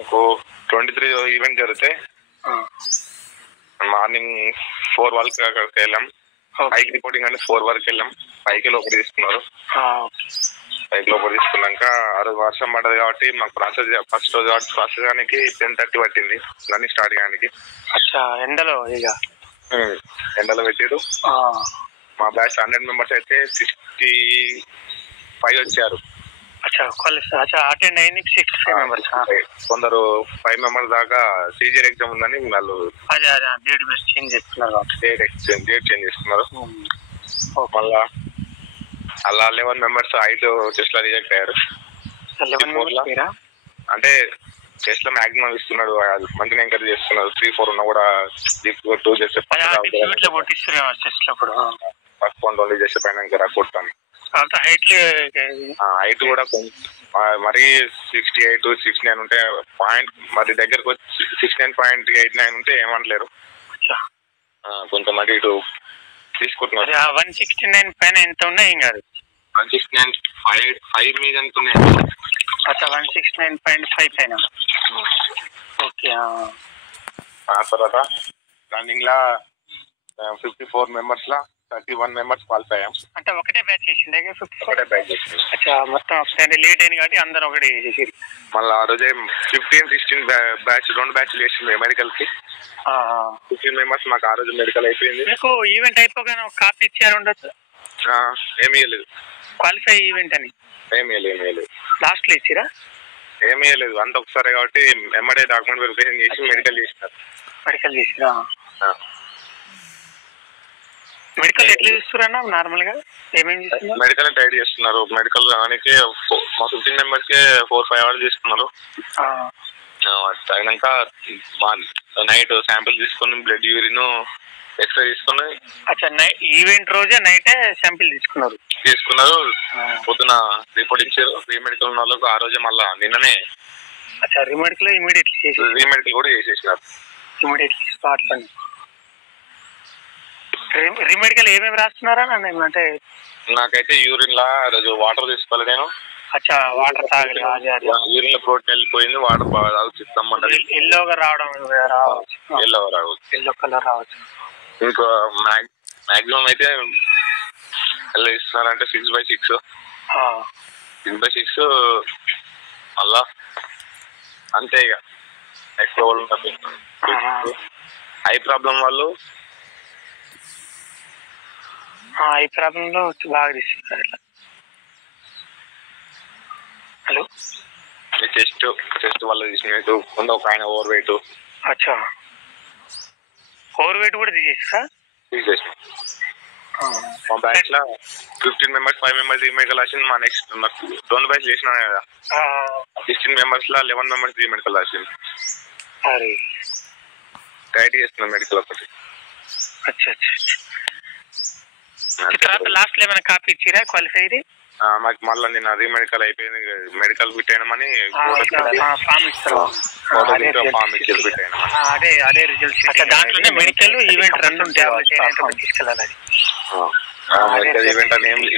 మాకు 23 ఈవెంట్ జరిగితే మార్నింగ్ 4 వరకు అక్కడికి వెళ్ళాం. పైకి రిపోర్టింగ్ అంటే 4 వరకు వెళ్ళాం. పైకి లోపల తీసుకున్నారు. పైకి లోపల తీసుకున్నాక ఆ రోజు వర్షం పడ్డది కాబట్టి మాకు ప్రాసెస్ ఫస్ట్ రోజు కాబట్టి ప్రాసెస్ కానీ 10:30 పట్టింది దాన్ని స్టార్ట్ కానీ. ఎండలో పెట్టారు. మా బ్యాచ్ 100 మెంబర్స్ అయితే 65 వచ్చారు. కొందరు 5 మెంబర్స్ దాకా సీజర్ ఎగ్జామ్ ఉందని వాళ్ళు డేట్ చేంజ్ చేసుకున్నారు. మళ్ళా అలా 11 మెంబర్స్ 5 టెస్ట్ లో రిజెక్ట్ అయ్యారు. అంటే టెస్ట్ లో మాక్సిమం ఇస్తున్నాడు, మంచిగా ఎంకరేజ్ చేస్తున్నారు. 3-4 ఉన్నా కూడా 2 చేస్తే ఫస్ట్ ఓన్లీ చేసే పైన ఇంకా కొట్టాను. హైట్ కూడా మరీ 68, 69 ఉంటే పాయింట్ మరి దగ్గరకు వచ్చి 69.89 ఉంటే ఏమంటలేరు. కొంచెం మరి ఇటు తీసుకుంటున్నారు. 169 పైన ఎంత ఉన్నా ఏం కాదు. 169.5 మీద ఎంత ఉన్నాయి. 169.5 పైన. ఓకే. ఆ తర్వాత రన్నింగ్ లా 54 మెంబర్స్ లా 31 మెంబర్స్ క్వాలిఫై అయ్యాం. అంటే ఒకటే బ్యాచ్ చేసిండే? ఒకటే బ్యాచ్ చేసింది. మొత్తం లేట్ అయింది కాబట్టి అందరు ఒకటే చేసేసి మళ్ళీ ఆ రోజే 15-16 బ్యాచ్ 2 బ్యాచ్లు చేసింది మెడికల్ కి. 15 మెంబర్స్ మాకు ఆ రోజు మెడికల్ అయిపోయింది. మీకు ఈవెంట్ అయిపోగానే ఒక కాపీ ఇచ్చారు ఉండొచ్చు? ఏమీ ఇవ్వలేదు. క్వాలిఫై ఈవెంట్ అని ఏమీ ఇవ్వలేదు. లాస్ట్ లో ఇచ్చిరా? ఏమీ ఇవ్వలేదు. అంత ఒకసారి కాబట్టి ఎంబడే డాక్యుమెంట్ వెరిఫికేషన్ చేసి మెడికల్ చేసినారు. మెడికల్ ఎట్లా చేస్తున్నా నార్మల్ గా? ఏమేమి చేస్తున్నారు? మెడికల్ టైడ్ చేస్తున్నారు. మెడికల్ రానికి మా 15 మెంబర్స్ కి 4-5 అవర్స్ తీసుకున్నారు. అయినాక నైట్ శాంపిల్ తీసుకుని బ్లడ్ యూరిన్ ఎక్స్రే తీసుకుని ఈవెంట్ రోజే నైటే శాంపిల్ తీసుకున్నారు. పొద్దున రిపోర్ట్ ఇచ్చారు. రీమెడికల్ ఉన్న వాళ్ళకు ఆ రోజే మళ్ళా నిన్ననే రీమెడికల్ కూడా చేసేసినారు. రీమెడికల్ ఏమేమి రాస్తున్నారా? అంటే నాకైతే యూరిన్ లా రోజు వాటర్ తీసుకోవాలి. నేను వాటర్ తాగలి. యూరిన్ లో ప్రోటీన్ వెళ్ళిపోయింది. వాటర్ బాగా తాగుతామంటారు. ఎల్లోగా రావడం ఎల్లో కలర్ రావచ్చు. ఇంకా మాక్సిమం అయితే ఎలా ఇస్తున్నారంటే 6/6 మళ్ళా అంతే. ఇక ఎక్కువ వాళ్ళు ఉంటుంది. ఐ ప్రాబ్లం వాళ్ళు ఐ ప్రాబ్లం లో బాగా తీసుకుంటారు. ఇట్లా హలో చెస్ట్ వల్ల తీసినట్టు కొంత ఒక ఆయన ఓవర్ వెయిట్ కూడా తీసేసా. మా బ్యాచ్ లో 15 మెంబర్స్ 5 మెంబర్స్ రీమెడికల్ వచ్చింది. మా నెక్స్ట్ 2 బ్యాచ్ చేసినా కదా 16 మెంబర్స్ లా 11 మెంబర్స్ రీమెడికల్ వచ్చింది. టైట్ చేస్తున్నాం మెడికల్ ఒకటి. లాస్ట్ లో ఏమైనా కాపీ ఇచ్చిరా క్వాలిఫై? మాకు మళ్ళీ నిన్న రీమెడికల్ అయిపోయింది. మెడికల్ ఫిట్ అయినామని ఫామ్ ఇస్తారు. ఫిట్ అయినా అదే రిజల్ట్స్. దాంట్లోనే మెడికల్ ఈవెంట్ 2 ఉంటాయి. తీసుకెళ్ళాలి.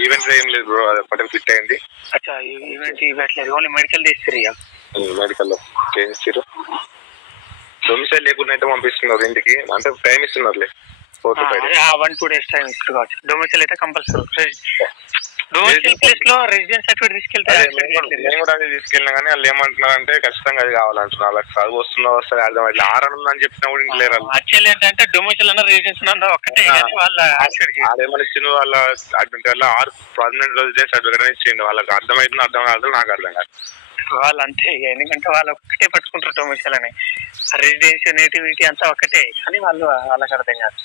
ఈవెంట్ ఏం లేదు బ్రో, అది ఒకటి ఫిట్ అయింది. ఈవెంట్ లేదు, ఓన్లీ మెడికల్ తీస్తారు. మెడికల్ చేయించారు. డొమిసైల్ లేకుండా అయితే పంపిస్తున్నారు ఇంటికి. అంటే టైం ఇస్తున్నారులే 1-2 days టైం ఇస్తారు కావచ్చు. డొమిసైల్ అయితే కంపల్సరీ. డొమిసైల్ ప్లేస్ లో రెసిడెన్స్ సర్టిఫికేట్ తీసుకెళ్తే నేను కూడా అది తీసుకెళ్ళినా కానీ వాళ్ళు ఏమంటున్నారు అంటే ఖచ్చితంగా అది కావాలంటున్నారు. వాళ్ళకి చదువు వస్తుంది అర్థం అయితే 6 అని చెప్పినా కూడా ఇంట్లో లేరు. యాక్చువల్లీ ఏంటంటే డొమిసైల్ అన్న రెసిడెన్స్ అన్న ఒకటే. అదేమని ఇచ్చిండు వాళ్ళ అడ్మిట్ వల్ల 6 పర్మనెంట్ రెసిడెన్స్ సర్టిఫికేట్ అని ఇచ్చిండు. వాళ్ళకి అర్థమవుతుంది అర్థం కాదు, నాకు అర్థం కాదు. వాళ్ళు అంతే. ఎందుకంటే వాళ్ళు ఒకటే పట్టుకుంటారు డొమిసైల్ అని. రెసిడెన్స్ నేటివిటీ అంతా ఒకటే కానీ వాళ్ళకి అర్థం కాదు.